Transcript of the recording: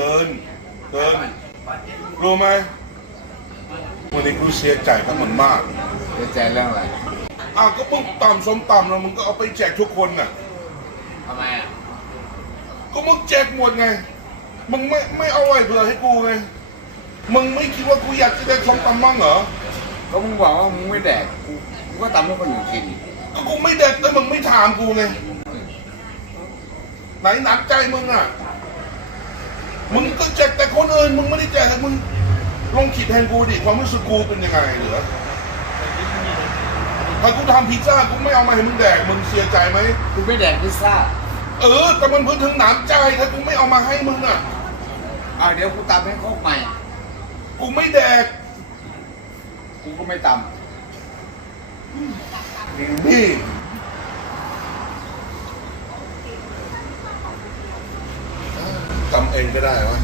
เกิน เกิน รู้ไหมวันนี้กูเสียใจทั้งหมดมาก เสียใจเรื่องอะไรอ้าวก็มึงตำส้มตำแล้วมึงก็เอาไปแจกทุกคนน่ะทำไมอะ ก็มึงแจกหมดไง มึงไม่ไม่เอาไว้เผื่อให้กูไง มึงไม่คิดว่ากูอยากจะได้ส้มตำบ้างเหรอ ก็มึงบอกว่ามึงไม่แดก กูกูก็ตำให้คนอื่นกิน ก็กูไม่แดกแต่มึงไม่ถามกูไง ไหนหนักใจมึงอะ มึงก็แจกแต่คนอื่นมึงไม่ได้แจกให้มึงลองคิดแทนกูดิความรู้สึกกูเป็นยังไงเหรอถ้ากูทำพิซซ่ากูไม่เอามาให้มึงแดกมึงเสียใจไหมกูไม่แดกพิซซ่าเออแต่มันเพิ่งถึงหนามใจถ้ากูไม่เอามาให้มึงอะอ่าเดี๋ยวกูตำให้โคกใหม่ กูไม่แดกกูก็ไม่ตนี่ ทำเองก็ได้วะ